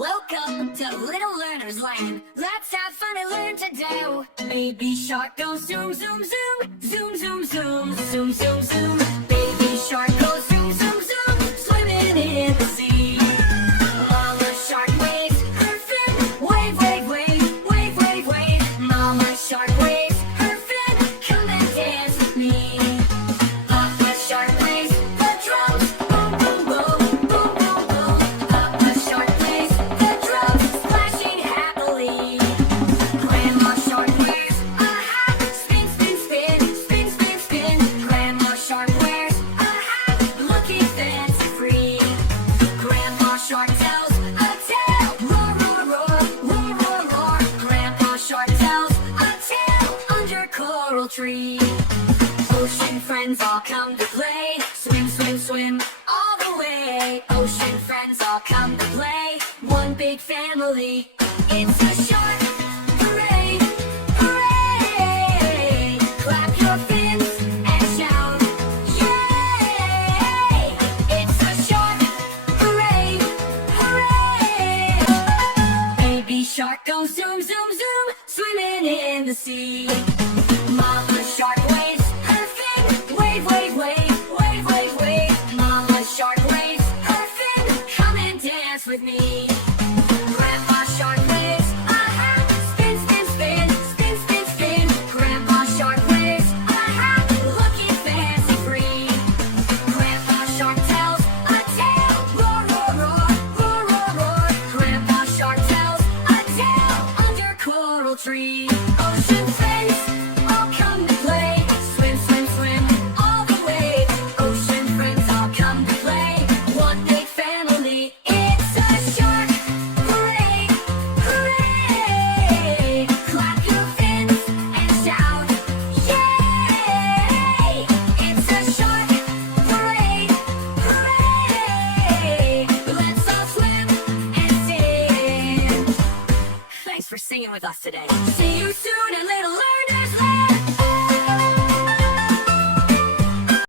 Welcome to Little Learner's Land. Let's have fun and learn today. Baby shark goes zoom, zoom, zoom. Zoom, zoom, zoom. Zoom, zoom, zoom. Baby shark goes zoom, zoom, zoom. Swimming in the sea. Mama shark waves her fin. Wave, wave, wave. Wave, wave, wave. Mama shark waves her fin. Come and dance with me. Papa shark plays the drums. Boom, boom, boom. Boom, boom, boom. Papa shark plays the drums, splashing happily. Grandma shark wears a hat. Spin, spin, spin. Spin, spin, spin. Grandma shark wears a hat, looking fancy free. Grandma shark tells a tale. Roar, roar, roar. Roar, roar, roar. Grandpa shark tells a tale under coral tree. Ocean friends all come to play. Swim, swim, swim all the way. Ocean friends all come to play. One big family. It's a shark parade. Hooray! Clap your fins and shout. Yay! It's a shark parade. Hooray! Baby shark goes zoom, zoom, zoom. Swimming in the sea. Mama shark waves her fin. Wave, wave, wave. Wave, wave, wave. Mama shark waves her fin. Come and dance with me. Grandpa shark waves a hat. Spin, spin, spin. Spin, spin, spin. Grandpa shark waves a hat, looking fancy free. Grandpa shark tells a tale. Roar, roar, roar. Roar, roar, roar. Grandpa shark tells a tale under coral tree. Ocean friends all come to play. Swim, swim, swim all the way. Ocean friends all come to play. One big family. It's a shark parade. Hooray! Clap your fins and shout. Yay! It's a shark parade. Hooray! Let's all swim and sing. Thanks for singing with us today. See you soon, and little learners.